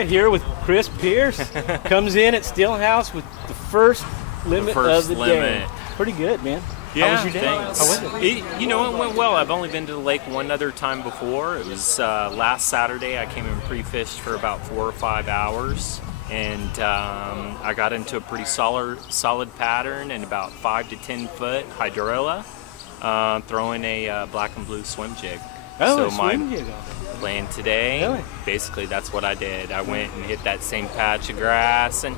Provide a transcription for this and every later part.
right, here with Chris Pierce. Comes in at Stillhouse with the first limit of the day. Pretty good, man. Yeah, how was your day? Thanks. How was it? It went well. I've only been to the lake one other time before. It was last Saturday. I came and pre-fished for about 4 or 5 hours, and I got into a pretty solid pattern and about 5 to 10 foot hydrilla, throwing a black and blue swim jig. Oh, so my swim jig. plan today, Really? basically that's what I did. I went and hit that same patch of grass and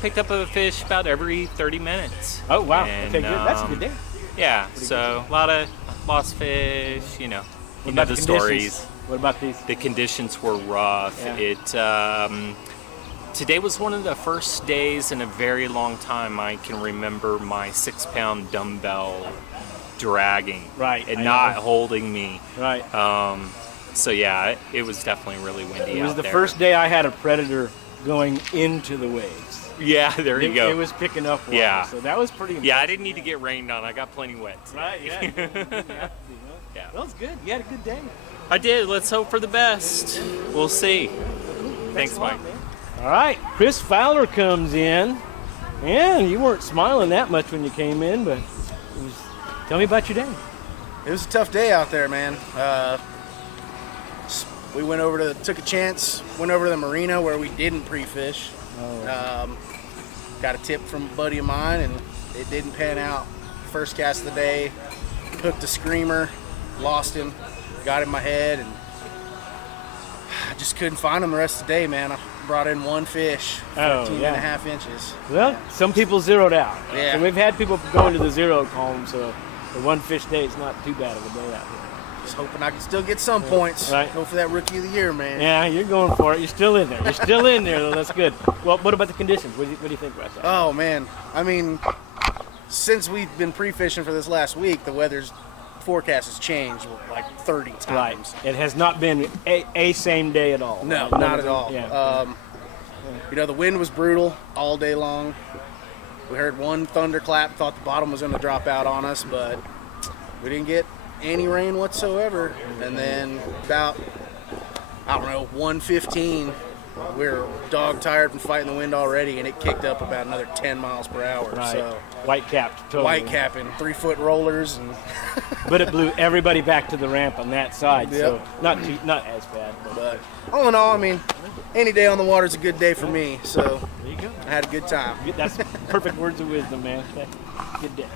picked up a fish about every 30 minutes. Oh, wow. And, okay, good. That's a good day. Yeah, Pretty so good. a lot of lost fish, you know the stories. What about these? The conditions were rough. Yeah. Today was one of the first days in a very long time I can remember my 6-pound dumbbell dragging and not holding me. Right. So yeah, it was definitely really windy out there. It was the first day I had a predator going into the waves. Yeah, there you go. It was picking up water, yeah. so that was pretty impressive. Yeah, I didn't need to get rained on. I got plenty wet. Right, yeah. Yeah. Well, it's good. You had a good day. I did. Let's hope for the best. We'll see. Thanks, Mike. All right, Chris Fowler comes in. And you weren't smiling that much when you came in, but tell me about your day. It was a tough day out there, man. We took a chance, went over to the marina where we didn't pre-fish. Got a tip from a buddy of mine, and it didn't pan out. First cast of the day, hooked a screamer, lost him, got in my head, and I just couldn't find him the rest of the day, man. I brought in one fish, 14 and a half inches. Well, some people zeroed out. Yeah. So we've had people going to the zero column, so the one fish day is not too bad of a day out here. Just hoping I can still get some points. Right. Go for that rookie of the year, man. Yeah, you're going for it. You're still in there. You're still in there, though. That's good. Well, what about the conditions? What do you think about that? Oh, man. I mean, since we've been pre-fishing for this last week, the weather's forecast has changed like 30 times. Right. It has not been a same day at all. No, right? not at all. Yeah. The wind was brutal all day long. We heard one thunderclap, thought the bottom was going to drop out on us, but we didn't get any rain whatsoever. And then about, 1:15, we were dog tired from fighting the wind already, and it kicked up about another 10 miles per hour. Right. So White capped, totally. white capping, 3-foot rollers, and But it blew everybody back to the ramp on that side, Yep. so not as bad. but all in all, I mean, any day on the water is a good day for me. So There you go. I had a good time. That's perfect words of wisdom, man. Okay. Good day.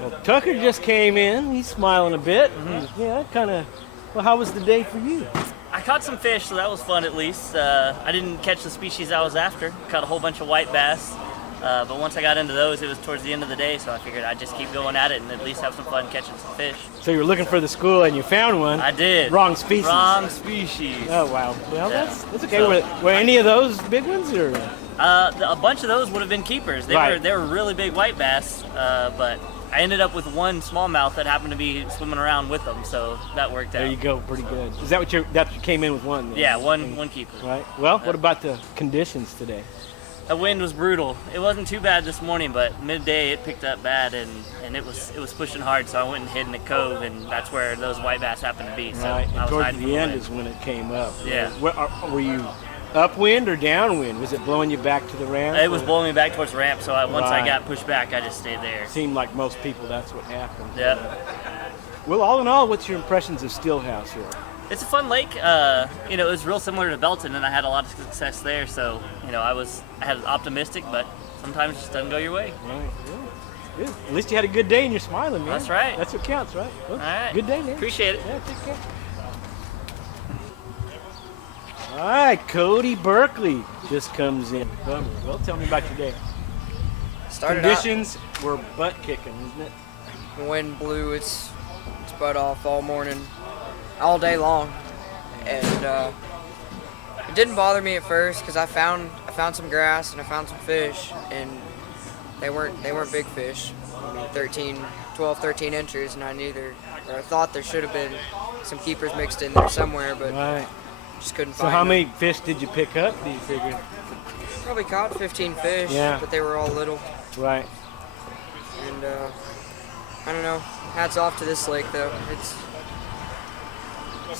Well, Tucker just came in. He's smiling a bit. Yeah, kind of. Well, how was the day for you? I caught some fish, so that was fun at least. I didn't catch the species I was after. Caught a whole bunch of white bass. But once I got into those, it was towards the end of the day, so I figured I'd just keep going at it and at least have some fun catching some fish. So you were looking for the school and you found one. I did. Wrong species. Wrong species. Oh, wow. Well, Yeah. that's okay. So- were any of those big ones? Or? A bunch of those would have been keepers. They Right. were really big white bass, but I ended up with one smallmouth that happened to be swimming around with them, so that worked out. There you go. Pretty good. Is that what you came in with one? Then? Yeah, one keeper. Right. Well, what about the conditions today? The wind was brutal. It wasn't too bad this morning, but midday it picked up bad, and it was pushing hard. So I went and hid in the cove, and that's where those white bass happened to be. So Right. I And was towards hiding from the end wind. is when it came up. Yeah. Were you upwind or downwind? Was it blowing you back to the ramp? It was or- blowing me back towards the ramp. So once I Right. got pushed back, I just stayed there. Seemed like most people that's what happened. Yeah. Well, all in all, what's your impressions of Stillhouse here? It's a fun lake. It was real similar to Belton, and I had a lot of success there. So I had optimistic, but sometimes it just doesn't go your way. Right. Yeah. Good. At least you had a good day and you're smiling, man. That's right. That's what counts, right? Well, All right. Good day, man. Appreciate it. Yeah, take care. All right, Cody Berkeley just comes in. Well, tell me about your day. Conditions were butt kicking, isn't it? Wind blew its butt off all morning, all day long, and it didn't bother me at first because I found some grass and I found some fish, and they weren't big fish, 12, 13 inches, and I thought there should have been some keepers mixed in there somewhere, but Right. just couldn't So find how them. many fish did you pick up, do you figure? Probably caught 15 fish, Yeah. but they were all little, Right. and I don't know. Hats off to this lake though.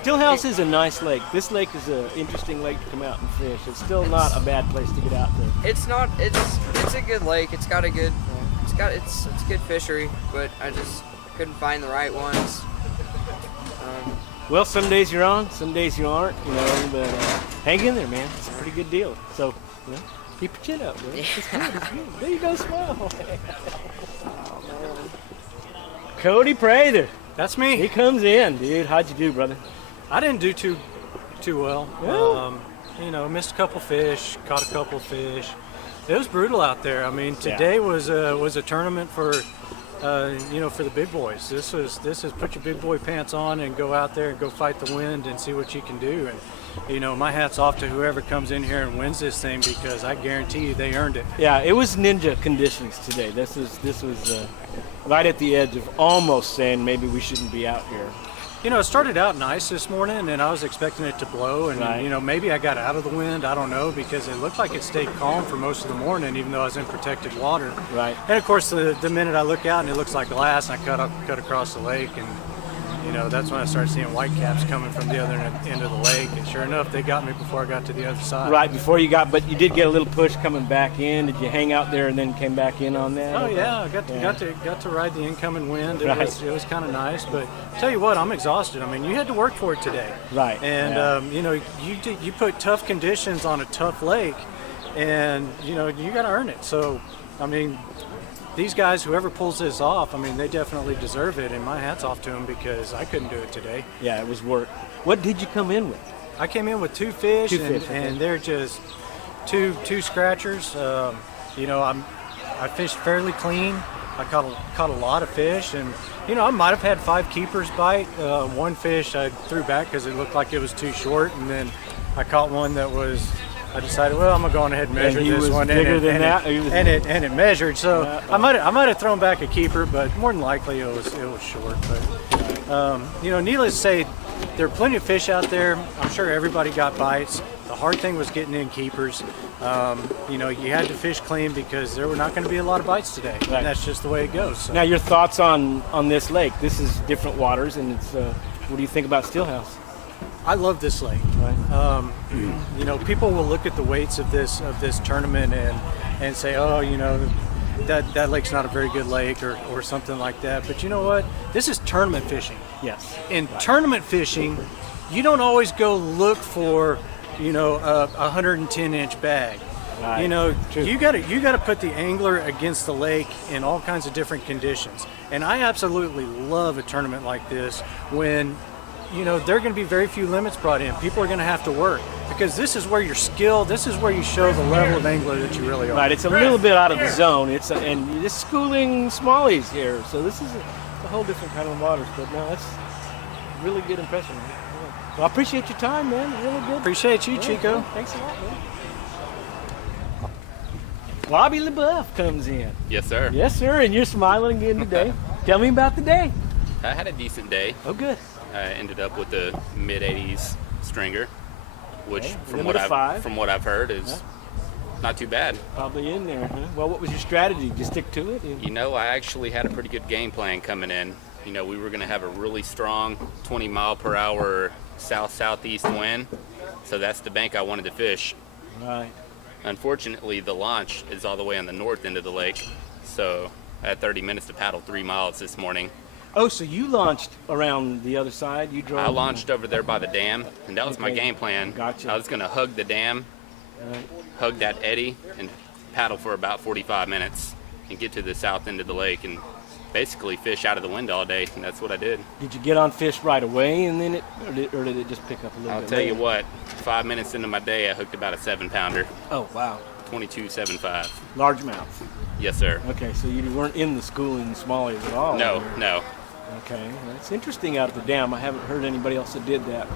Stillhouse is a nice lake. This lake is an interesting lake to come out and fish. It's still not a bad place to get out to. It's not. It's a good lake. It's got a good. It's a good fishery, but I just couldn't find the right ones. Well, some days you're on, some days you aren't, you know, but hang in there, man. It's a pretty good deal. So, you know, keep your chin up, man. It's good, it's good. There you go, smile. Cody Prather. That's me. He comes in, dude. How'd you do, brother? I didn't do too well. Yeah. You know, missed a couple fish, caught a couple fish. It was brutal out there. I mean, today was a tournament for, you know, for the big boys. This is put your big boy pants on and go out there and go fight the wind and see what you can do. And you know, my hat's off to whoever comes in here and wins this thing, because I guarantee you they earned it. Yeah, it was ninja conditions today. This was right at the edge of almost saying maybe we shouldn't be out here. You know, it started out nice this morning, and I was expecting it to blow, and Right. you know, maybe I got out of the wind. I don't know, because it looked like it stayed calm for most of the morning, even though I was in protected water. Right. And of course, the minute I look out and it looks like glass, I cut across the lake, and you know, that's when I started seeing whitecaps coming from the other end of the lake. And sure enough, they got me before I got to the other side. Right before you got, but you did get a little push coming back in. Did you hang out there and then came back in on that? Oh yeah, I got to ride the incoming wind. It Right. was kind of nice, but tell you what, I'm exhausted. I mean, you had to work for it today. Right. And yeah. you know, you put tough conditions on a tough lake, and you know, you got to earn it. So, I mean, these guys, whoever pulls this off, I mean, they definitely deserve it, and my hat's off to them, because I couldn't do it today. Yeah, it was work. What did you come in with? I came in with two fish, Two fish, okay. and they're just two scratchers. You know, I fished fairly clean. I caught a lot of fish, and you know, I might have had 5 keepers bite. One fish I threw back because it looked like it was too short, and then I caught one that was. I decided, well, I'm gonna go on ahead and measure he this was one, bigger than that? and He was- it measured. So Yeah. I might have thrown back a keeper, but more than likely it was short. But you know, needless to say, there are plenty of fish out there. I'm sure everybody got bites. The hard thing was getting in keepers. You know, you had to fish clean, because there were not going to be a lot of bites today, Right. and that's just the way it goes. So. Now, your thoughts on this lake? This is different waters, and it's. What do you think about Stillhouse? I love this lake. Right. You know, people will look at the weights of this tournament and say, oh, you know, that lake's not a very good lake, or something like that. But you know what? This is tournament fishing. Yes. In tournament fishing, you don't always go look for, you know, a 110-inch bag. Right. You know, True. you got to put the angler against the lake in all kinds of different conditions. And I absolutely love a tournament like this when, you know, there are going to be very few limits brought in. People are going to have to work, because this is where your skill, this is where you show the level of angler that you really are. Right. It's a little bit out of the zone. And you're just schooling smallies here, so this is a whole different kind of waters. But no, that's a really good impression. Man. Yeah. Well, I appreciate your time, man. Really good. Appreciate you, Yeah, Chico. yeah. Thanks a lot, man. Bobby Lebeuf comes in. Yes, sir. Yes, sir. And you're smiling again today. Tell me about the day. I had a decent day. Oh, good. I ended up with the mid-80s stringer, which Okay. from Limit of 5. from what I've heard is not too bad. Probably in there, huh? Well, what was your strategy? Just stick to it? You know, I actually had a pretty good game plan coming in. You know, we were going to have a really strong 20-mile-per-hour south-southeast wind, so that's the bank I wanted to fish. Right. Unfortunately, the launch is all the way on the north end of the lake, so I had 30 minutes to paddle 3 miles this morning. Oh, so you launched around the other side? You drove? I launched over there by the dam, and that was my Okay. game plan. Gotcha. I was going to hug the dam, Right. hug that eddy, and paddle for about 45 minutes and get to the south end of the lake and basically fish out of the wind all day, and that's what I did. Did you get on fish right away, and then or did it just pick up a little I'll bit tell you later? what, 5 minutes into my day, I hooked about a 7-pounder, Oh, wow. 22.75. Largemouth. Yes, sir. Okay, so you weren't in the schooling smallies at all? No, or- no. Okay, that's interesting out at the dam. I haven't heard anybody else that did that.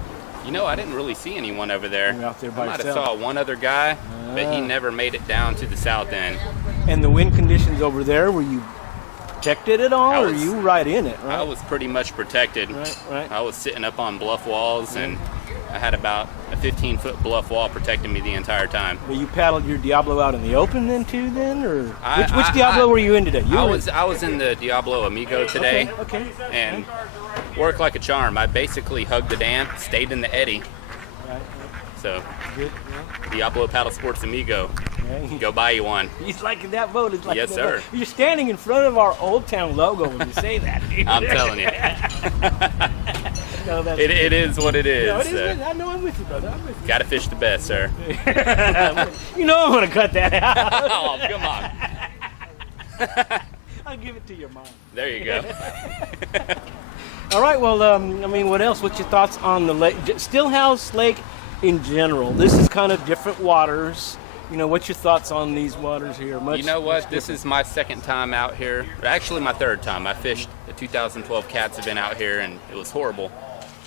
You know, I didn't really see anyone over there. You're out there by I might have yourself. saw one other guy, but he Ah. never made it down to the south end. And the wind conditions over there, were you protected at all, I or was- you right in it, right? I was pretty much protected. Right. I was sitting up on bluff walls, and I had about a 15-foot bluff wall protecting me the entire time. But you paddled your Diablo out in the open then too, or I- which Diablo were you in today? You I were was in the Diablo Amigo today, Okay. and Worked like a charm. I basically hugged the dam, stayed in the eddy. Right. So, Good. Diablo Paddle Sports Amigo. Yeah. Go buy you one. He's like that boat. Is like Yes, that sir. boat. You're standing in front of our Old Town logo when you say that. Dude. I'm telling you. No, that's It is what it is. No, it is good. I know I'm with you, brother. I'm with Gotta fish the best, sir. you. You know I'm gonna cut that out. Oh, come on. I'll give it to your mom. There you go. All right. Well, I mean, what else? What's your thoughts on the lake, Stillhouse Lake in general? This is kind of different waters. You know, what's your thoughts on these waters here? You know what? This is my second time out here. Actually, my third time. I fished the 2012 Cats event out here, and it was horrible.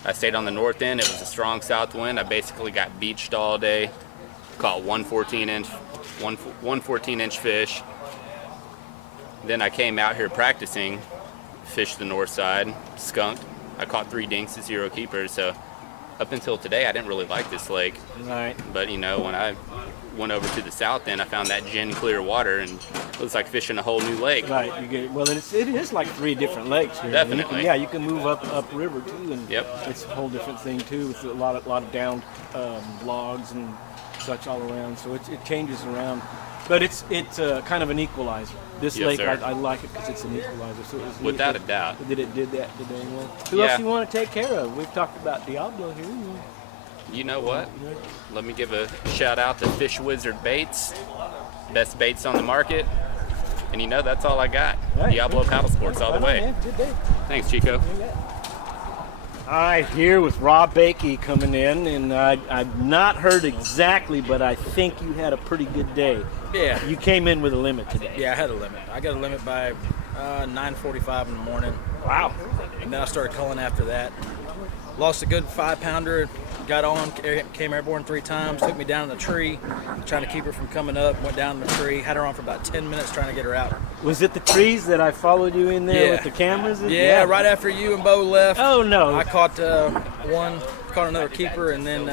I stayed on the north end. It was a strong south wind. I basically got beached all day. Caught one 14-inch fish. Then I came out here practicing, fished the north side, skunked. I caught 3 dinks and 0 keepers. So up until today, I didn't really like this lake. Right. But you know, when I went over to the south end, I found that gin clear water, and it was like fishing a whole new lake. Right. You get well. It is like 3 different lakes here. Definitely. You can move up river too, and Yep. it's a whole different thing too, with a lot of down logs and such all around. So it changes around, but it's kind of an equalizer. This Yes, lake, sir. I like it because it's an equalizer. So it was Without a doubt. Did that today? Well, who Yeah. else you want to take care of? We've talked about Diablo here. You know what? Let me give a shout out to Fish Wizard Baits. Best baits on the market. And you know, that's all I got. Right. Diablo Paddle Sports all the Right on, way. man. Good day. Thanks, Chico. All right, here with Rob Bakey coming in, and I've not heard exactly, but I think you had a pretty good day. Yeah. You came in with a limit today. Yeah, I had a limit. I got a limit by 9:45 in the morning. Wow. And then I started culling after that. Lost a good 5-pounder. Got on, came airborne 3 times, took me down in the tree, trying to keep her from coming up, went down in the tree, had her on for about 10 minutes trying to get her out. Was it the trees that I followed you in there Yeah. with the cameras? Yeah, right after you and Bo left. Oh, no. I caught caught another keeper, and then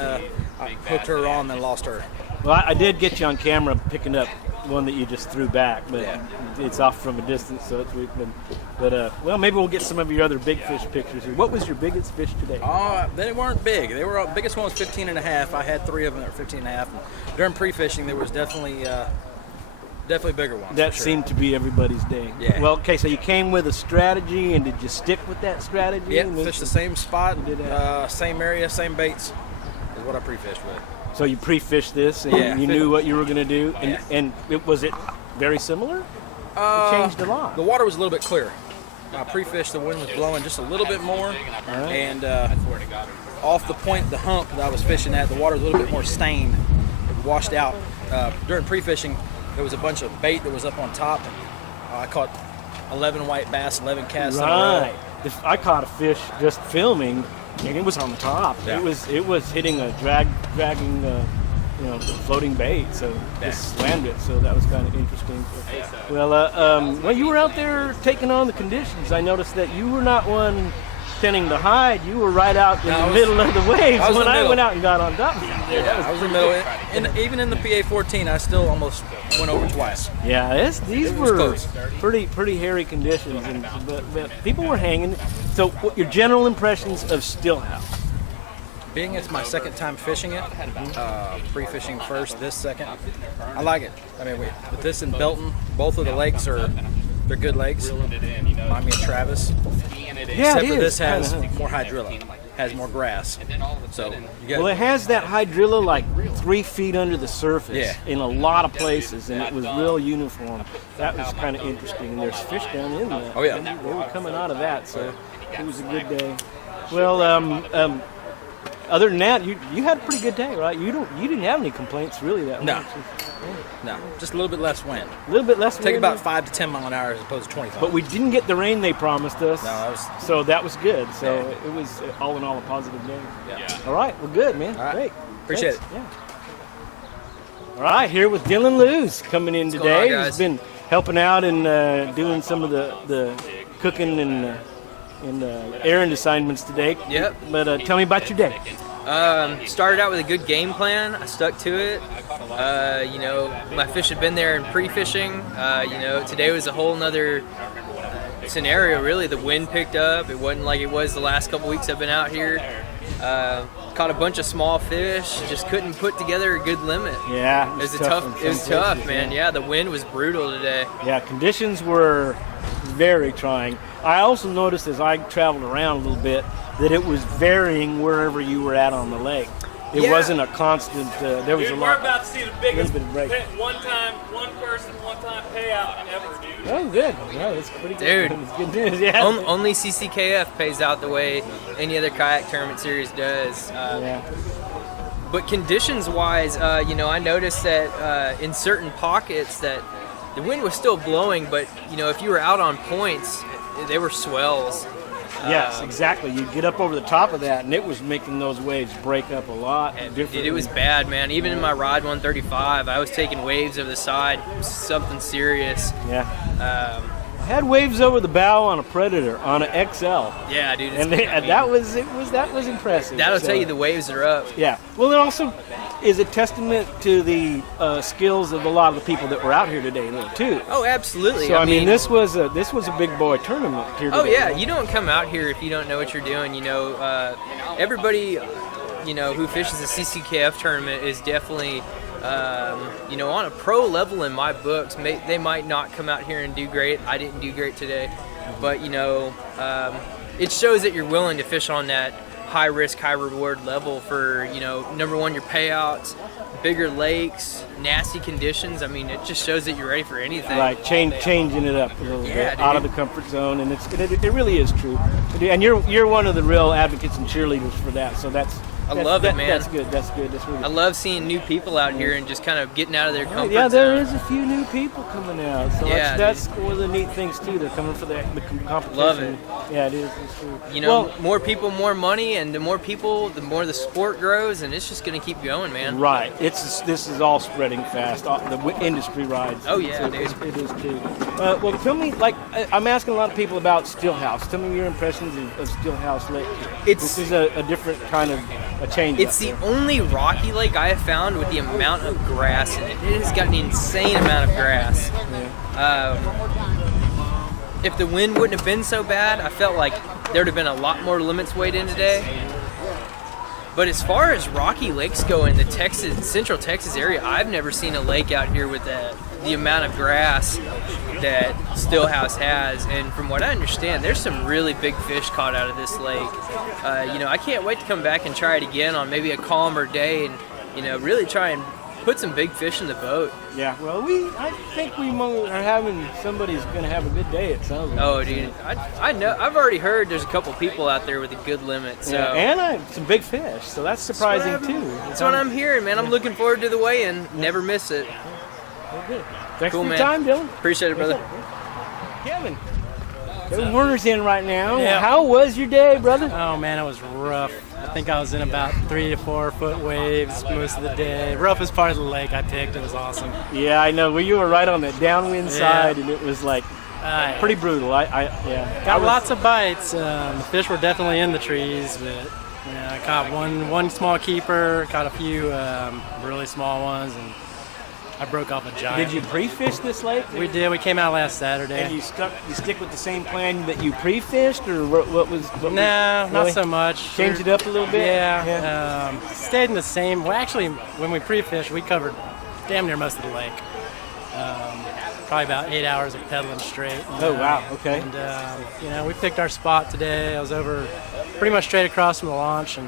I hooked her on, then lost her. Well, I did get you on camera picking up one that you just threw back, but Yeah. it's off from a distance, so it's weak. But well, maybe we'll get some of your other big fish pictures here. What was your biggest fish today? They weren't big. They were biggest one was 15 and a half. I had 3 of them that were 15 and a half. During pre-fishing, there was definitely bigger ones. That for sure. seemed to be everybody's day. Yeah. Well, okay, so you came with a strategy, and did you stick with that strategy? Yeah, And then- fished the same spot, You did that. same area, same baits is what I pre-fished with. So you pre-fished this, and Yeah. you knew what you were going to do, and, Yeah. and was it very similar? It changed a lot. The water was a little bit clearer. I pre-fished, the wind was blowing just a little bit more, and off the point, the hump that I was fishing at, the water was a little bit more stained. It washed out. During pre-fishing, there was a bunch of bait that was up on top, and I caught 11 white bass, 11 casts in a row. Right. I caught a fish just filming, and it was on the top. Yeah. It was hitting a dragging floating bait, so just slammed it. So that was kind of interesting. Well, you were out there taking on the conditions. I noticed that you were not one tending to hide. You were right out in No, I the was- middle of the waves I was in when the I middle. went out and got on top. Yeah, I was in the middle. Even in the PA-14, I still almost went over twice. Yeah, these It was were close. pretty hairy conditions, but people were hanging. So, what your general impressions of Stillhouse? Being it's my second time fishing it, pre-fishing first, this second, I like it. I mean, with this and Belton, both of the lakes they're good lakes. Remind me of Travis. Yeah, Except it for is. this has Kinda. more hydrilla, has more grass. So you got Well, it has that hydrilla like 3 feet under the surface Yeah. in a lot of places, and it was real uniform. That was kind of interesting. And there's fish down in there. Oh, yeah. They were coming out of that, so it was a good day. Well, other than that, you had a pretty good day, right? You didn't have any complaints really that No. much. no, just a little bit less wind. A little bit less. Take wind, about 5 to 10 mile an hour as opposed to 25. But we didn't get the rain they promised us. No, that was- so that was good. So Yeah. it was all in all a positive day. Yeah. All right, well, good, man. All right. Great. Appreciate Thanks. Yeah. All right, here with Dylan Lewis coming in going today. on, guys? He's been helping out and doing some of the cooking and errand assignments today. Yep. But tell me about your day. Started out with a good game plan. I stuck to it. My fish had been there in pre-fishing. Today was a whole nother scenario, really. The wind picked up. It wasn't like it was the last couple weeks I've been out here. Caught a bunch of small fish. Just couldn't put together a good limit. Yeah, It was tough, man. Yeah, the wind was brutal today. Yeah, conditions were very trying. I also noticed as I traveled around a little bit that it was varying wherever you were at on the lake. It wasn't a constant. There was a lot. We're about to see the biggest break. one person, one time payout ever, dude. Oh, good. Yeah, that's pretty good. Dude. That's good news. Yeah. Only CCKF pays out the way any other kayak tournament series does. Yeah. But conditions-wise, I noticed that in certain pockets that the wind was still blowing, but if you were out on points, they were swells. Yes, exactly. You get up over the top of that, and it was making those waves break up a lot. It was bad, man. Even in my Ride 135, I was taking waves over the side, something serious. Yeah. I had waves over the bow on a Predator, on an XL. Yeah, dude. That was impressive. That'll tell you the waves are up. Yeah. Well, it also is a testament to the skills of a lot of the people that were out here today, though, too. Oh, absolutely. So I mean, this was a big boy tournament here today. Oh yeah, you don't come out here if you don't know what you're doing. Everybody, who fishes the CCKF tournament is definitely, on a pro level in my books. They might not come out here and do great. I didn't do great today, but it shows that you're willing to fish on that high risk, high reward level for, number one, your payouts, bigger lakes, nasty conditions. I mean, it just shows that you're ready for anything. Right, changing it up a little bit, dude. out of the comfort zone, and it really is true. And you're one of the real advocates and cheerleaders for that. So I love it, man. That's good. That's good. That's really I love seeing new people out here and just kind of getting out of their comfort Yeah, there zone. is a few new people coming out. So Yeah, that's one of the neat things too. They're coming for the competition. Love it. Yeah, it is. It's true. More people, more money, and the more people, the more the sport grows, and it's just going to keep going, man. Right. This is all spreading fast. The industry rides. Oh yeah, dude. It is too. Well, tell me, I'm asking a lot of people about Stillhouse. Tell me your impressions of Stillhouse Lake. This is a different kind of a change. It's the only rocky lake I have found with the amount of grass in it. It has got an insane amount of grass. If the wind wouldn't have been so bad, I felt like there would have been a lot more limits weighed in today. But as far as rocky lakes go in the Central Texas area, I've never seen a lake out here with the amount of grass that Stillhouse has. And from what I understand, there's some really big fish caught out of this lake. I can't wait to come back and try it again on maybe a calmer day and, really try and put some big fish in the boat. Yeah, well, I think we are having somebody's going to have a good day, it sounds like. Oh, dude, I know. I've already heard there's a couple people out there with a good limit. So. Yeah, and some big fish, so that's surprising too. That's what I'm hearing, man. I'm looking forward to the weigh-in. Never miss it. Well, good. Thanks Cool, for your man. time, Dylan. Appreciate it, brother. Kevin. Kevin Werner's in right now. Yeah. How was your day, brother? Oh man, it was rough. I think I was in about 3 to 4 foot waves most of the day. Roughest part of the lake I picked. It was awesome. Yeah, I know. Well, you were right on the downwind side, and it was like pretty brutal. Got lots of bites. The fish were definitely in the trees, but I caught one small keeper, caught a few really small ones, and I broke off a giant. Did you pre-fish this lake? We did. We came out last Saturday. And you stick with the same plan that you pre-fished, or what was? No, really? not so much. Changed it up a little bit. Yeah. Stayed in the same. Well, actually, when we pre-fished, we covered damn near most of the lake. Probably about 8 hours of pedaling straight. Oh wow. Okay. And we picked our spot today. I was over pretty much straight across from the launch, and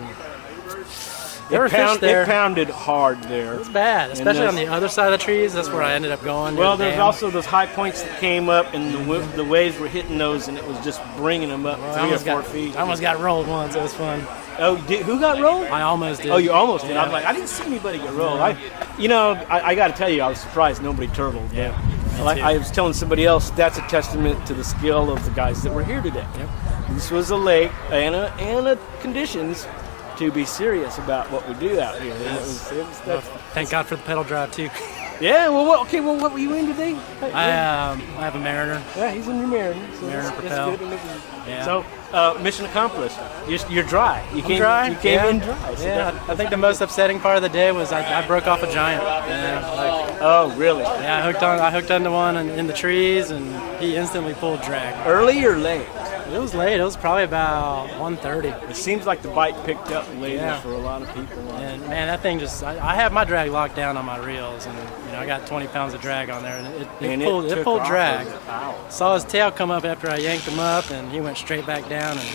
there were fish there. It pounded hard there. It was bad, especially on the other side of the trees. That's where I ended up going. Well, there's also those high points that came up, and the waves were hitting those, and it was just bringing them up 3 or 4 feet. I almost got rolled once. It was fun. Oh, who got rolled? I almost did. Oh, you almost did. Yeah. I was like, I didn't see anybody get rolled. I got to tell you, I was surprised nobody turtled. Yeah. I was telling somebody else, that's a testament to the skill of the guys that were here today. Yep. This was a lake and a conditions to be serious about what we do out here. And Thank God for the pedal drive too. Yeah. Well, what were you in today? I have a Mariner. Yeah, he's in your Mariner. So Mariner that's Propel. good. Yeah. So, mission accomplished. You're dry. You came in dry. So Yeah, I think the most upsetting part of the day was I broke off a giant. Oh, really? Yeah, I hooked onto one in the trees, and he instantly pulled drag. Early or late? It was late. It was probably about 1:30. It seems like the bite picked up later Yeah. for a lot of people. And man, that thing I have my drag locked down on my reels, and I got 20 pounds of drag on there, and it pulled drag. Wow. Saw his tail come up after I yanked him up, and he went straight back down, and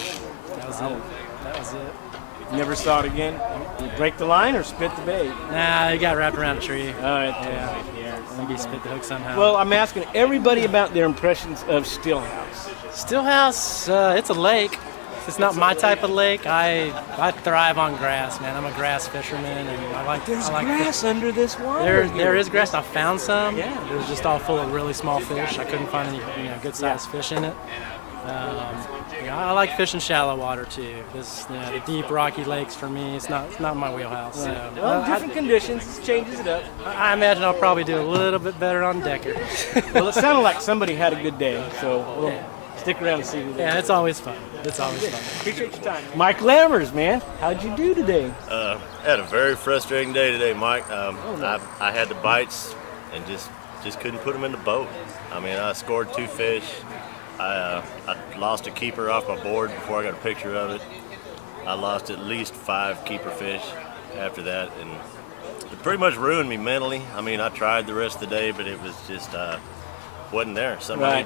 that was it. That was it. Never saw it again. You break the line or spit the bait? Nah, he got wrapped around a tree. All right. Yeah. I think he spit the hook somehow. Well, I'm asking everybody about their impressions of Stillhouse. Stillhouse, it's a lake. It's not my type of lake. I thrive on grass, man. I'm a grass fisherman, and I like grass under this water. There is grass. I found some. Yeah. It was just all full of really small fish. I couldn't find any good sized fish in it. I like fishing shallow water too. The deep rocky lakes for me, it's not my wheelhouse. So, Well, different conditions, it changes it up. I imagine I'll probably do a little bit better on Decker. Well, it sounded like somebody had a good day, so we'll stick around and see who they Yeah, it's always fun. It's always fun. Appreciate your time. Mike Lammers, man, how'd you do today? Had a very frustrating day today, Mike. I had the bites and just couldn't put them in the boat. I mean, I scored 2 fish. I lost a keeper off my board before I got a picture of it. I lost at least 5 keeper fish after that, and it pretty much ruined me mentally. I mean, I tried the rest of the day, but it was just wasn't there. Somebody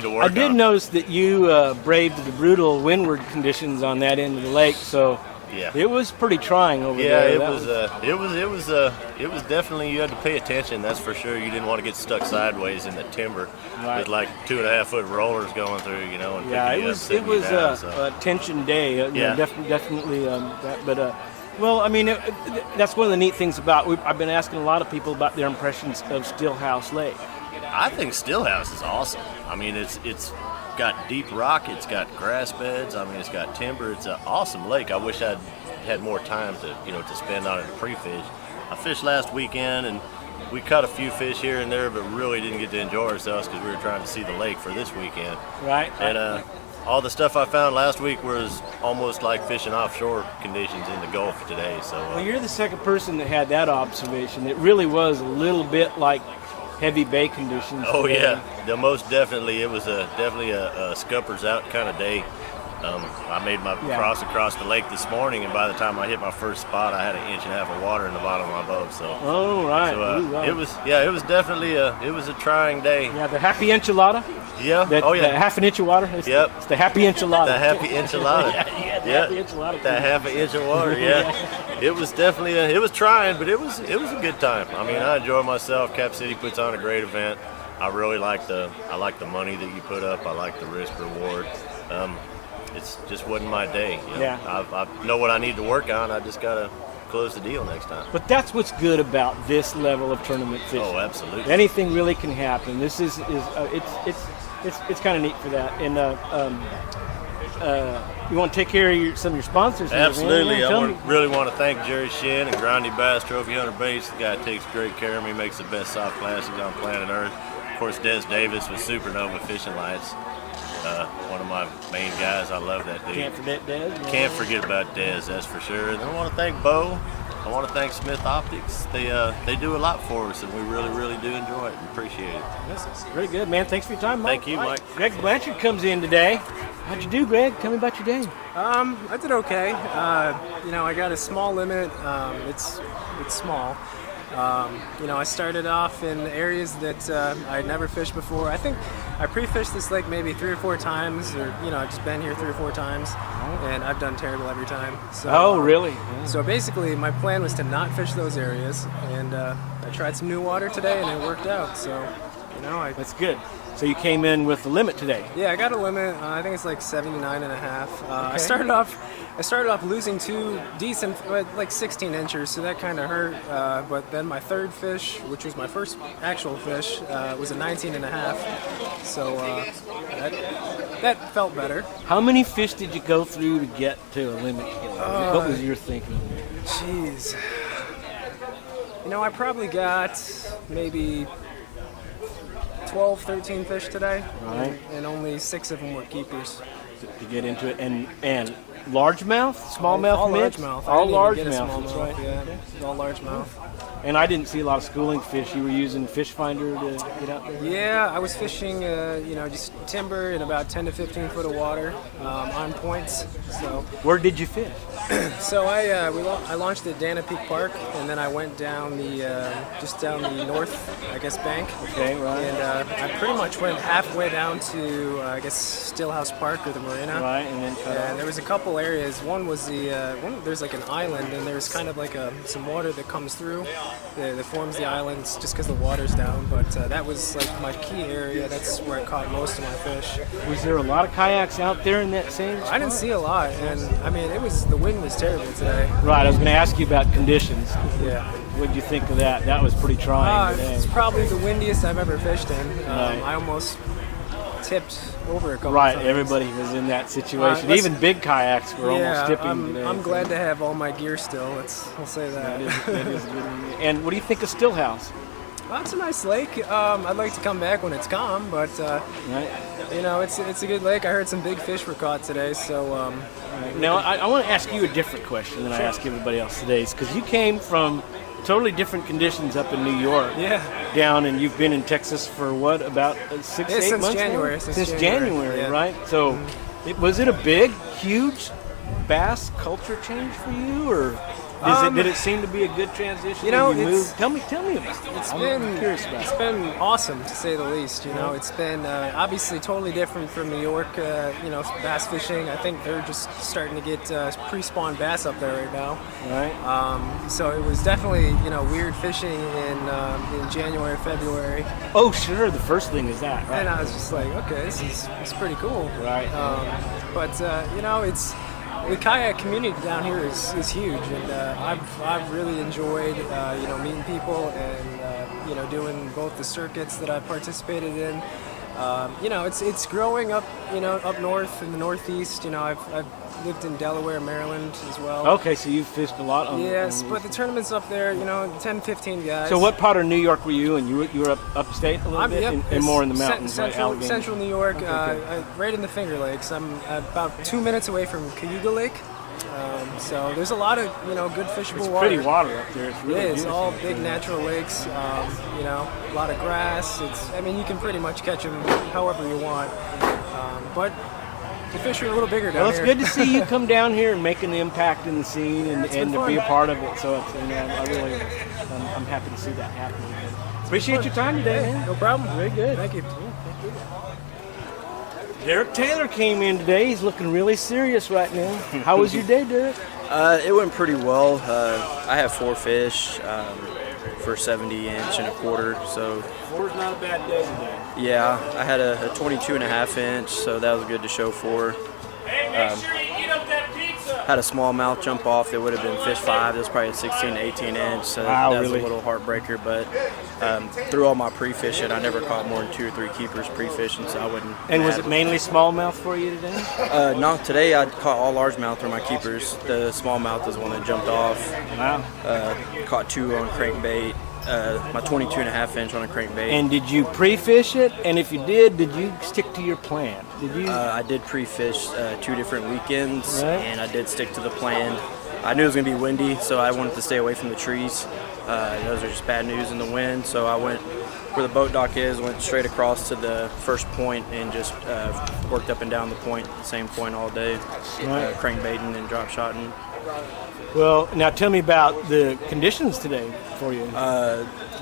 to work on. I did notice that you braved the brutal windward conditions on that end of the lake, so yeah, it was pretty trying over yeah, there. it was definitely, you had to pay attention. That's for sure. You didn't want to get stuck sideways in the timber with like 2.5 foot rollers going through, and yeah, picking it you was up, it was setting you down, a tension day. Yeah. Definitely. Well, I mean, that's one of the neat things about. I've been asking a lot of people about their impressions of Stillhouse Lake. I think Stillhouse is awesome. I mean, it's got deep rock, it's got grass beds. I mean, it's got timber. It's an awesome lake. I wish I'd had more time to spend on it and pre-fish. I fished last weekend and we caught a few fish here and there, but really didn't get to enjoy ourselves because we were trying to see the lake for this weekend. Right. And all the stuff I found last week was almost like fishing offshore conditions in the Gulf today. So. Well, you're the second person that had that observation. It really was a little bit like heavy bay conditions. Oh today. yeah, most definitely. It was definitely a scuppers out kind of day. I made my cross across the lake this morning, and by the time I hit my first spot, I had 1.5 inches of water in the bottom of my boat. So, right. So, it was definitely a trying day. Yeah, the happy enchilada. Yeah. The half an inch of water. It's the happy enchilada. The happy enchilada. Happy enchilada. That half an inch of water. Yeah. It was definitely it was trying, but it was a good time. I mean, I enjoy myself. Cap City puts on a great event. I really like the money that you put up. I like the risk reward. It's just wasn't my day. Yeah. I know what I need to work on. I just gotta close the deal next time. But that's what's good about this level of tournament fishing. Oh, absolutely. Anything really can happen. This is it's kind of neat for that. And you want to take care of some of your sponsors? Absolutely. Here, man. Really want to thank Jerry Shin and Grindy Bass Trophy Hunter Baits. The guy takes great care of me, makes the best soft plastics on planet Earth. Of course, Des Davis with Supernova Fishing Lights. One of my main guys. I love that dude. Can't forget Des. Can't forget about Des, that's for sure. And I want to thank Bo. I want to thank Smith Optics. They do a lot for us, and we really do enjoy it and appreciate it. Very good, man. Thanks for your time, Mike. Thank you, Mike. Greg Blanchard comes in today. How'd you do, Greg? Tell me about your day. I did okay. I got a small limit. It's small. I started off in areas that I had never fished before. I think I pre-fished this lake maybe 3 or 4 times, or I've just been here 3 or 4 times, and I've done terrible every time. So, really? So basically, my plan was to not fish those areas, and I tried some new water today, and it worked out. So, that's good. So you came in with the limit today? Yeah, I got a limit. I think it's like 79 and a half. I started off losing 2 decent, like 16 inches, so that kind of hurt. But then my third fish, which was my first actual fish, was a 19 and a half. So that felt better. How many fish did you go through to get to a limit? What was your thinking? Jeez. I probably got maybe 12, 13 fish today, Right. and only 6 of them were keepers. To get into it, and largemouth, smallmouth All mix, largemouth. all I didn't even get a largemouth. That's smallmouth, right. Yeah, all largemouth. And I didn't see a lot of schooling fish. You were using Fish Finder to get out there. Yeah, I was fishing, just timber in about 10 to 15 foot of water on points. So, Where did you fish? so I launched at Dana Peak Park, and then I went down just down the north, bank. Okay, right. And I pretty much went halfway down to Stillhouse Park or the marina. Right, and then cut off. There was a couple areas. One was there's like an island, and there's kind of like some water that comes through that forms the islands just because the water's down. But that was like my key area. That's where I caught most of my fish. Was there a lot of kayaks out there in that same spot? I didn't see a lot, and I mean the wind was terrible today. Right, I was going to ask you about conditions. Yeah. What did you think of that? That was pretty trying today. It's probably the windiest I've ever fished in. Right. I almost tipped over a couple Right, times. everybody was in that situation. let's- Even big kayaks were almost tipping today. I'm glad to have all my gear still. I'll say that. That is good. And what do you think of Stillhouse? Well, it's a nice lake. I'd like to come back when it's calm, but Right. it's a good lake. I heard some big fish were caught today, so. Now, I want to ask you a different question than I ask everybody else today, because you came from totally different conditions up in New York. Yeah. Down, and you've been in Texas for what, about 6, 8 since months? January, Now? since January, yeah. right? So, was it a big, huge bass culture change for you, or did it seem to be a good transition? You know, and it's- tell me about it. I'm curious about It's it. been awesome to say the least. It's been obviously totally different from New York. Bass fishing. I think they're just starting to get pre-spawn bass up there right now. Right. So it was definitely weird fishing in January, February, Oh, sure. The first thing is that, right? and I was just like, okay, it's pretty cool. Right. But it's. The kayak community down here is huge, and I've really enjoyed meeting people and doing both the circuits that I participated in. It's growing up up north in the Northeast. I've lived in Delaware, Maryland as well. Okay, so you've fished a lot on Yes, on but the tournaments up there, 10, 15 guys. So what part of New York were you in? You were upstate a little bit, Yep, and it's more in the mountains, right? Central, Allegheny. Central New York, Okay, good. right in the Finger Lakes. I'm about 2 minutes away from Cayuga Lake. So there's a lot of good fishable It's water. pretty water up there. It's really It is beautiful. all big natural lakes. A lot of grass. You can pretty much catch them however you want. But the fish are a little bigger down Well, it's here. good to see you come down here and make an impact in the scene and been to be a fun. part of it. So I'm happy to see that happen. Appreciate your time today, man. No problem. Very good. Thank you. Derek Taylor came in today. He's looking really serious right now. How was your day, Derek? It went pretty well. I have 4 fish for 70 inch and a quarter. So 4's not a bad day today. yeah, I had a 22 and a half inch, so that was good to show for. Had a smallmouth jump off that would have been fish 5. It was probably a 16 to 18 inch, so Wow, that was really? a little heartbreaker. But through all my pre-fishing, I never caught more than 2 or 3 keepers pre-fishing, so I wouldn't. And was mad. it mainly smallmouth for you today? No, today I caught all largemouth through my keepers. The smallmouth is the one that jumped off. Wow. Caught 2 on crankbait. My 22 and a half inch on a crankbait. And did you pre-fish it? And if you did you stick to your plan? Did you? I did pre-fish 2 different weekends, Right. and I did stick to the plan. I knew it was going to be windy, so I wanted to stay away from the trees. Those are just bad news in the wind, so I went where the boat dock is, went straight across to the first point and just worked up and down the point, the same point all day, Right. crankbaiting and drop shotting. Well, now tell me about the conditions today for you.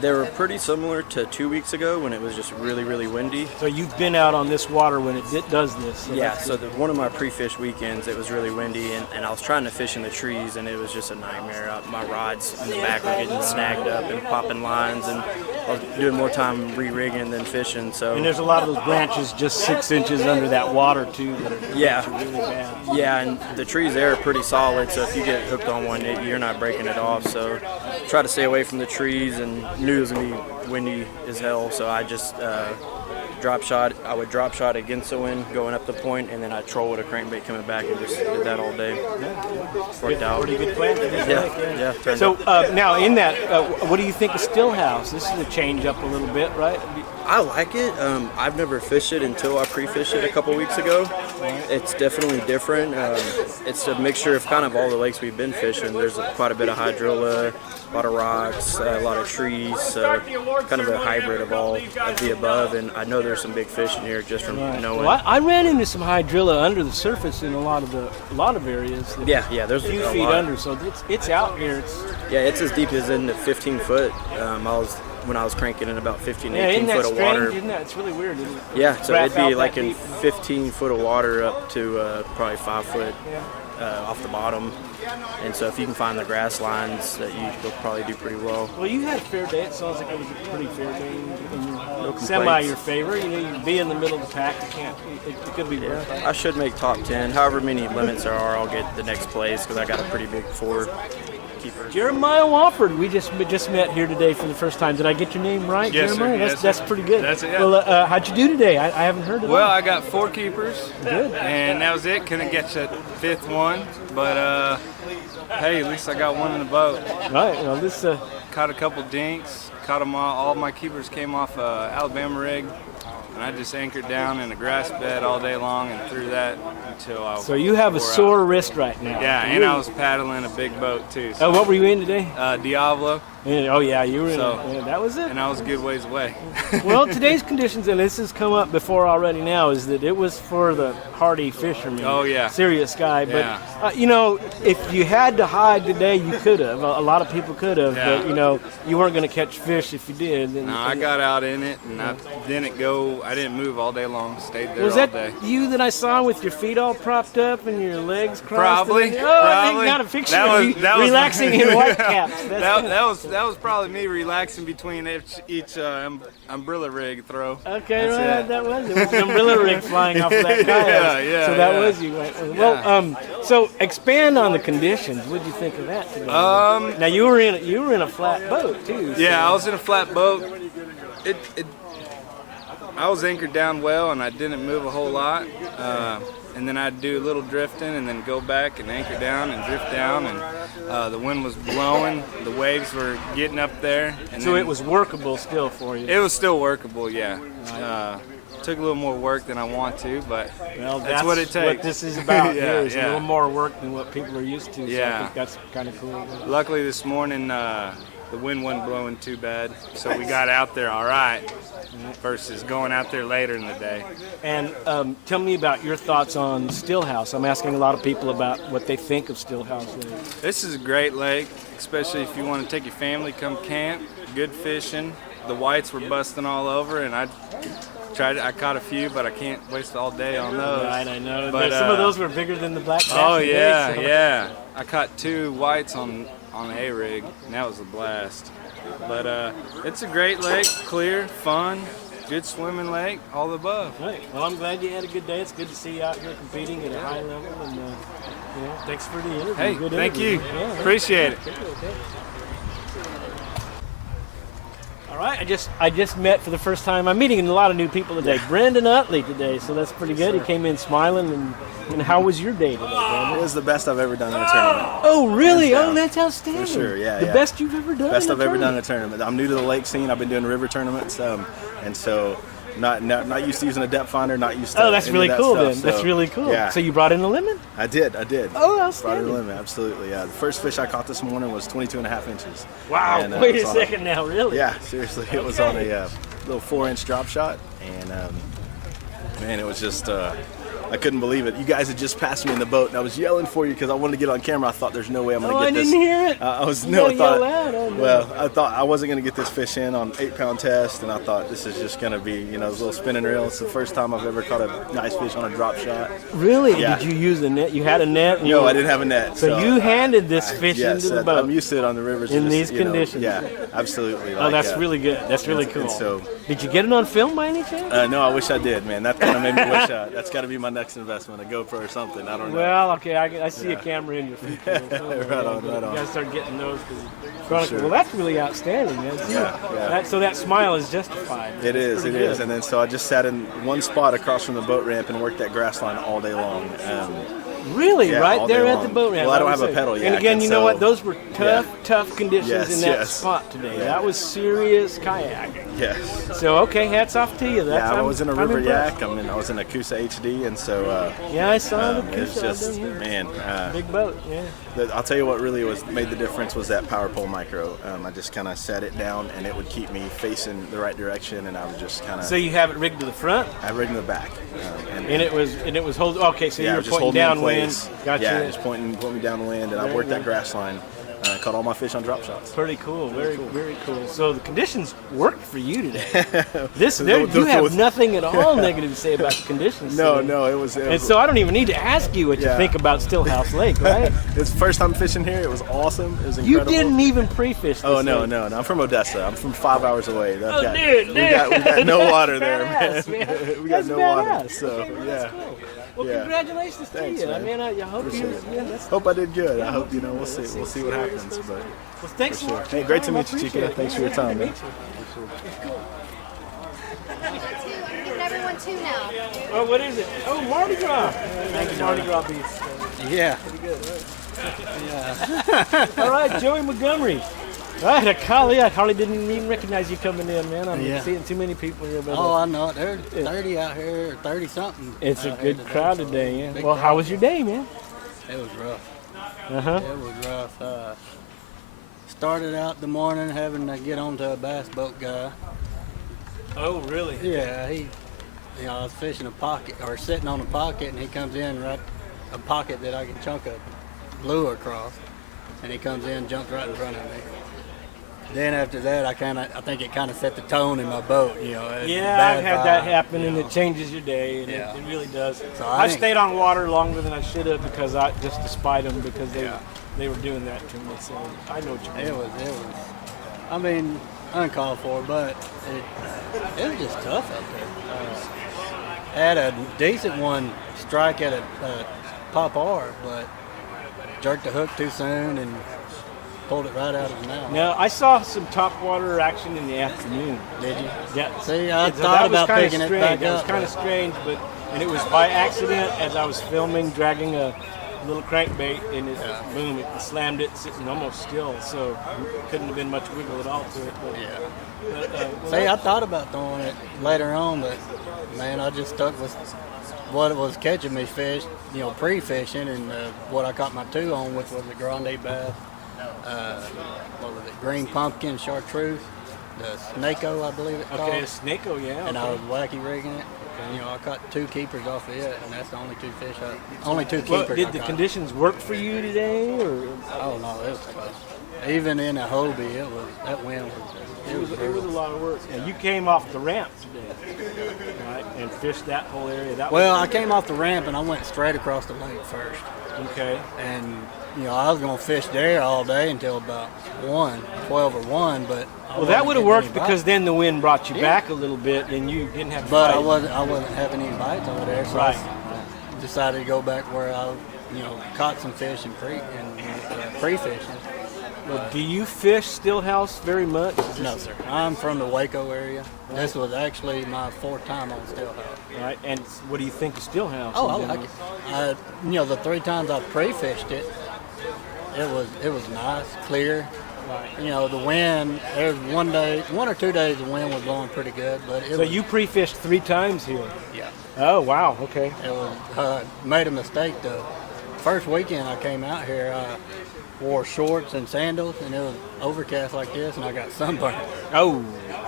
They were pretty similar to 2 weeks ago when it was just really, really windy. So you've been out on this water when it does this. So Yeah, that's so good. one of my pre-fish weekends, it was really windy, and I was trying to fish in the trees, and it was just a nightmare. My rods in the back were getting snagged up and popping lines, and I was doing more time re-rigging than fishing. So And there's a lot of those branches just 6 inches under that water too that are Yeah. really bad. yeah, and the trees there are pretty solid, so if you get hooked on one, you're not breaking it off. So try to stay away from the trees, and knew it was gonna be windy as hell, so I just drop shot. I would drop shot against the wind going up the point, and then I'd troll with a crankbait coming back, and just did that all day. Worked out. Pretty good plan for this lake. Yeah. Turned So out. now in that, what do you think of Stillhouse? This is a change up a little bit, right? I like it. I've never fished it until I pre-fished it a couple weeks ago. It's definitely different. It's a mixture of kind of all the lakes we've been fishing. There's quite a bit of hydrilla, a lot of rocks, a lot of trees, so kind of a hybrid of all of the above. And I know there's some big fish in here just from knowing. Well, I ran into some hydrilla under the surface in a lot of areas. Yeah, there's a few a feet lot. under, so it's out here. It's as deep as in the 15 foot. When I was cranking in about 15, 18 foot of water. Isn't that? It's really weird, isn't it? Yeah, so it'd be like in deep. 15 foot of water up to probably 5 foot off the bottom. And so if you can find the grass lines, that you'll probably do pretty well. Well, you had a fair day. It sounds like it was a pretty fair day in your semi complaints. your favor. You know, you'd be in the middle of the pack. It could be worth it. I should make top 10. However many limits there are, I'll get the next place because I got a pretty big 4 keeper. Jeremiah Wofford, we just met here today for the first time. Did I get your name right, Yes, Jeremiah? sir. That's pretty good. That's it, yeah. Well, how'd you do today? I haven't heard of Well, that. I got 4 keepers. Good. And that was it. Couldn't get to 5th one. But, hey, at least I got one in the boat. Right. Well, this... Caught a couple dinks. Caught them all my keepers came off Alabama rig. And I just anchored down in a grass bed all day long and threw that until I So you have a sore wrist right now. Yeah, and I was paddling a big boat, too. So. What were you in today? Diablo. Oh, yeah, you were in that was it. And I was a good ways away. Well, today's conditions, and this has come up before already now, is that it was for the hardy fisherman. Oh, yeah. Serious guy. But, Yeah. if you had to hide today, you could have. A lot of people could have. Yeah. But, you weren't going to catch fish if you did. No, I got out in it, and I didn't move all day long. Stayed there Was all that day. you that I saw with your feet all propped up and your legs crossed? Probably. I think got a picture of you relaxing in white caps. That was probably me relaxing between each umbrella rig throw. Okay, That's right, it. that was it. It was an umbrella rig flying off of that kayak. Yeah, So that yeah. was you. Well, so expand on the conditions. What did you think of that today? Now you were in a flat boat too. So. Yeah, I was in a flat boat. I was anchored down well, and I didn't move a whole lot. And then I'd do a little drifting, and then go back and anchor down and drift down. And the wind was blowing, the waves were getting up there. And So then it was workable still for you. It was still workable, yeah. Took a little more work than I want to, but that's what it takes. What this is about Yeah, here is a yeah. little more work than what people are used to. So I Yeah. think that's kind of cool. Luckily this morning the wind wasn't blowing too bad, so we got out there all right versus going out there later in the day. And tell me about your thoughts on Stillhouse. I'm asking a lot of people about what they think of Stillhouse. This is a great lake, especially if you want to take your family, come camp, good fishing. The whites were busting all over, and I caught a few, but I can't waste all day on those. Right, I know. But, Some of those were bigger than the black bass. Oh today, yeah, so. yeah. I caught 2 whites on the A rig, and that was a blast. But it's a great lake, clear, fun, good swimming lake, all the above. Right. Well, I'm glad you had a good day. It's good to see you out here competing at a high level, and thanks for the interview. Hey, Good thank interview. you. Yeah. Appreciate it. Okay. All right, I just met for the first time. I'm meeting a lot of new people today. Brendan Utley today, so that's pretty good. He came in smiling, and how was your day today, Brendan? It was the best I've ever done in a tournament. Oh, really? Hands Oh, down. that's outstanding. For sure, yeah. The yeah. best you've ever done. Best in a I've ever done in tournament. a tournament. I'm new to the lake scene. I've been doing river tournaments, and so not used to using a depth finder. Not used to. Oh, that's any of really that cool stuff, then. That's so, really cool. Yeah. So you brought in a lemon? I did. Oh, outstanding. Brought in a lemon, absolutely. Yeah. The first fish I caught this morning was 22.5 inches. Wow. And, Wait it a was second now, really? Yeah, seriously. It was on a little 4-inch drop shot, and man, it was just. I couldn't believe it. You guys had just passed me in the boat, and I was yelling for you because I wanted to get on camera. I thought there's no way I'm going to get this. I didn't hear it. I was You no gotta thought. yell out. Oh, no. Well, I thought I wasn't going to get this fish in on 8-pound test, and I thought this is just going to be, this little spinning reel. It's the first time I've ever caught a nice fish on a drop shot. Really? Yeah. Did you use a net? You had a net? No, I didn't have a net. So you handed this fish yes, into the boat. I'm used to it on the rivers. In just, these conditions. Yeah, absolutely. Oh, that's really good. That's really cool. And so, did you get it on film by any chance? no, I wish I did, man. That kind of made me wish. That's got to be my next investment, a GoPro or something. I don't know. Well, okay, I see a camera in your future. Right on. You gotta start getting those. Sure. Well, that's really outstanding, man. So that smile is justified. It is. And then so I just sat in one spot across from the boat ramp and worked that grass line all day long. Really? Yeah, right there at long. the boat ramp? Well, I don't have a pedal yet. And again, you know so, what? Those were tough conditions in that yes. spot today. Yeah. That was serious kayaking. Yes. So, okay, hats off to you. I was in a river yak. I was in a Coosa HD, and so yeah, I saw the Coosa. It's just, man, big boat. Yeah. I'll tell you what really made the difference was that Power Pole Micro. I just kind of set it down, and it would keep me facing the right direction, and I would just kind of. So you have it rigged to the front? I rigged in the back. And it was holding. Okay, so you were just pointing downwind. Gotcha. Yeah, just pointing me downwind, and I worked that grass line. Caught all my fish on drop shots. Pretty cool. Very cool. So the conditions worked for you today. You have nothing at all negative to say about the conditions. No, it was. And so I don't even need to ask you what you think about Stillhouse Lake, right? It's the first time fishing here. It was awesome. It was incredible. You didn't even pre-fish this no. I'm from Odessa. I'm from 5 hours away. We got no water there, man. We got no water. So yeah. Well, congratulations to you. Man. I hope hope I did good. I hope we'll see. We'll see what happens. But thanks a lot. Hey, great to meet you, Chica. Thanks for your time, man. I'm giving everyone 2 now. Oh, what is it? Oh, Mardi Gras. Thank you, Mardi Gras beats. Yeah. Pretty good. Yeah. All right, Joey Montgomery. Right, I hardly didn't even recognize you coming in, man. I'm seeing too many people here. But, I know. There's 30 out here, 30-something. It's a good crowd today, yeah. Well, how was your day, man? It was rough. Uh-huh. It was rough. Started out the morning having to get onto a bass boat guy. Oh, really? Yeah, I was fishing a pocket, or sitting on a pocket, and he comes in right a pocket that I can chunk a lure across, and he comes in, jumps right in front of me. Then after that, I think it kind of set the tone in my boat, Yeah, I've had that happen, and it changes your day, and it really does. So I stayed on water longer than I should have because just to spite them because they were doing that to me. So I know what you mean. It was, uncalled for, but it was just tough out there. Had a decent one strike at a pop R, but jerked the hook too soon and pulled it right out of his mouth. Now, I saw some topwater action in the afternoon. Did you? Yeah. See, I thought about picking it back up. It was kind of strange, and it was by accident as I was filming, dragging a little crankbait, and boom, it slammed it sitting almost still, so couldn't have been much wiggle at all to it. But, See, I thought about throwing it later on, but man, I just stuck with what was catching me fish, pre-fishing, and what I caught my 2 on, which was a grande bass. What was it? Green pumpkin, chartreuse, the snako, I believe it's called. Okay, snako, yeah. And I was wacky rigging it. And, I caught 2 keepers off of it, and that's the only 2 fish. Only 2 keepers. Did the conditions work for you today, or? Oh no, it was close. Even in a Hobie, that wind was. It was a lot of work. And you came off the ramp today, right? And fished that whole area. I came off the ramp and I went straight across the lake first. Okay. And I was gonna fish there all day until about 12 or 1, but that would have worked because then the wind brought you back a little bit, and you didn't have to But fight. I wasn't having any bites over there, so I decided to go back where I, caught some fish and pre-fishing. Well, do you fish Stillhouse very much? No, sir. I'm from the Waco area. This was actually my 4th time on Stillhouse. Right, and what do you think of Stillhouse? Oh, I like it. The 3 times I pre-fished it, it was nice, clear. Right. The wind. There was 1 or 2 days, the wind was blowing pretty good, but you pre-fished 3 times here. Yeah. Oh wow. Okay. It was made a mistake though. First weekend I came out here, I wore shorts and sandals, and it was overcast like this, and I got sunburned. Oh.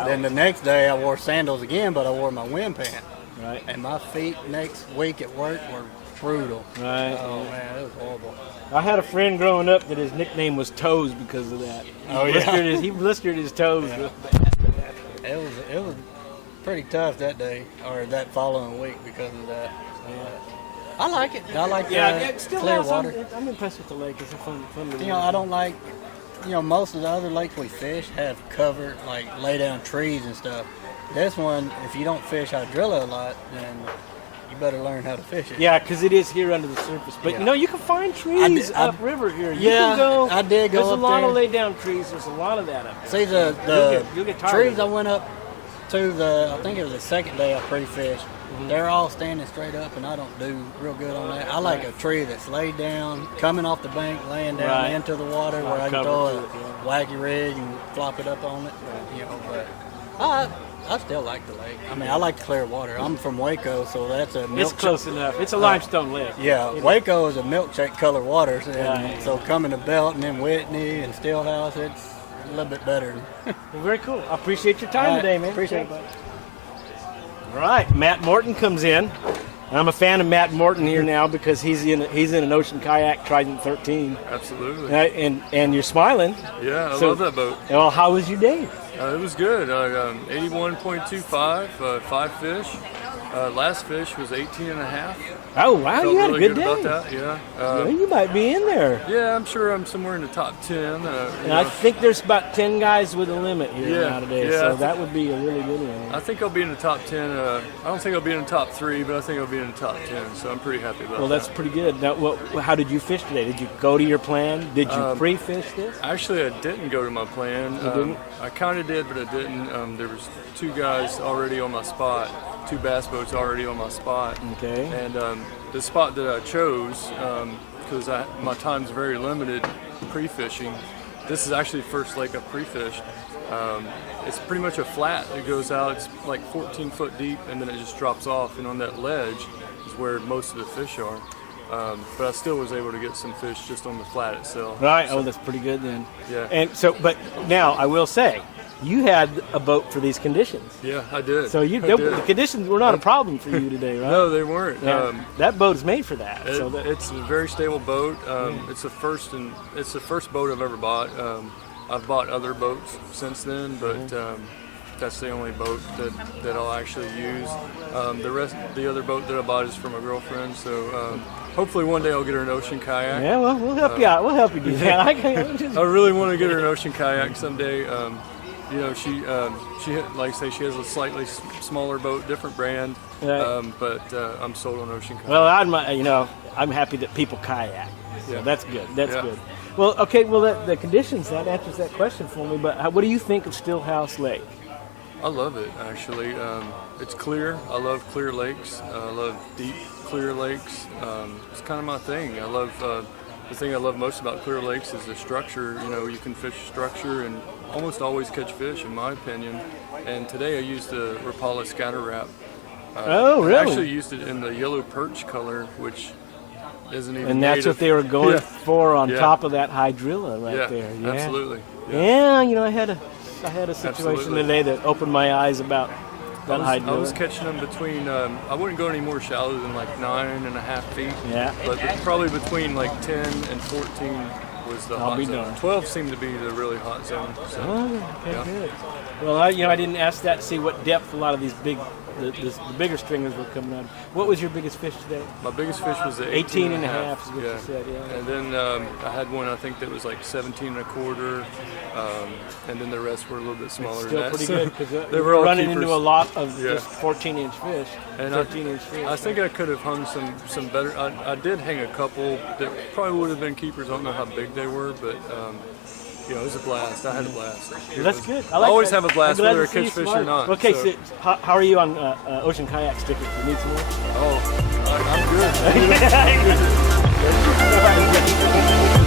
Then the next day I wore sandals again, but I wore my wind pant. Right. And my feet next week at work were brutal. Right. Oh man, it was horrible. I had a friend growing up that his nickname was Toes because of that. He blistered his toes. Yeah. It was pretty tough that day or that following week because of that. I like it. I like clear water. I'm impressed with the lake. It's a fun I don't like. Most of the other lakes we fish have covered, lay down trees and stuff. This one, if you don't fish hydrilla a lot, then you better learn how to fish it. Yeah, because it is here under the surface. But Yeah. you can find trees upriver here. You Yeah, can go, I did go There's a up lot there. of lay down trees. There's a lot of that up there. See You'll get tired trees of I it. went up to I think it was the second day I pre-fished. They're all standing straight up, and I don't do real good on that. I like a tree that's laid down, coming off the bank, laying down Right. into the water, where I can Cover throw to a it, wacky rig and flop it up on it. You know, but I still like the lake. I mean, I like clear water. I'm from Waco, so that's a milk. It's close enough. It's a limestone lake. Yeah, You know. Waco is a milkshake color waters, and Yeah. so coming to Belton and Whitney and Stillhouse, it's a little bit better. Well, very cool. I appreciate your time All right. today, man. Appreciate it, Thanks. All right, Matt Morton comes in. I'm a fan of Matt Morton here now because he's in an ocean kayak, Trident 13. Absolutely. And you're smiling. Yeah, I love that boat. Well, how was your day? It was good. 81.25, 5 fish. Last fish was 18 and a half. Oh, wow, Felt you had really a good day. about that, yeah. Yeah, you might be in there. Yeah, I'm sure I'm somewhere in the top 10. And I think there's about 10 guys with a limit here now today, yeah, so that would be a really good one. I think I'll be in the top 10. I don't think I'll be in the top 3, but I think I'll be in the top 10, so I'm pretty happy about Well, that. that's pretty good. Now, how did you fish today? Did you go to your plan? Did you pre-fish this? Actually, I didn't go to my plan. You didn't? I kind of did, but I didn't. There was 2 guys already on my spot, 2 bass boats already on my spot. Okay. And the spot that I chose, because my time's very limited pre-fishing, this is actually the first lake I've pre-fished. It's pretty much a flat. It goes out, it's like 14 foot deep, and then it just drops off. And on that ledge is where most of the fish are. But I still was able to get some fish just on the flat itself. Right. So, Oh, that's pretty good then. Yeah. And so, but now I will say, you had a boat for these conditions. Yeah, I did. So I the did. conditions were not a problem for you today, right? No, they weren't. Yeah. That boat is made for that. It's a very stable boat. It's the first boat I've ever bought. I've bought other boats since then, but that's the only boat that I'll actually use. The other boat that I bought is for my girlfriend. So hopefully one day I'll get her an ocean kayak. Yeah, well, we'll help you out. We'll help you do that. I really want to get her an ocean kayak someday. She like I say, she has a slightly smaller boat, different brand, Right. but I'm sold on ocean kayak. Well, I'm happy that people kayak. So Yeah. that's good. That's Yeah. good. Well, okay. Well, the conditions that answers that question for me. But what do you think of Stillhouse Lake? I love it, actually. It's clear. I love clear lakes. I love deep, clear lakes. It's kind of my thing. I love the thing I love most about clear lakes is the structure. You can fish structure and almost always catch fish, in my opinion. And today I used the Rapala scatter wrap. Oh, really? I actually used it in the yellow perch color, which isn't even. And that's native. what they were going Yeah. for on Yeah. top of that hydrilla right Yeah, there. Yeah, absolutely. Yeah, I had a situation Absolutely. today that opened my eyes about that I hydrilla. was catching them between, I wouldn't go any more shallow than like 9.5 feet. Yeah. But probably between like 10 and 14 was the I'll hot be zone. darned. 12 seemed to be the really hot zone. So, Oh, okay, yeah. good. Well, I didn't ask that to see what depth a lot of these the bigger stringers were coming out. What was your biggest fish today? My biggest fish was the 18 and a 18.5, half is what you said, yeah. And then I had one I think that was like 17 and a quarter, and then the rest were a little bit smaller Still than that. pretty So good because they were all running keepers. into a lot of Yeah. just 14-inch fish, And 13-inch fish. I think I could have hung some better. I did hang a couple that probably would have been keepers. I don't know how big they were, but it was a blast. I had a blast. Well, that's good. I always that. have a blast I'm glad whether I to see catch you fish or smart. not. Okay, so. so how are you on ocean kayak stickers? You need some more? Oh, I'm good.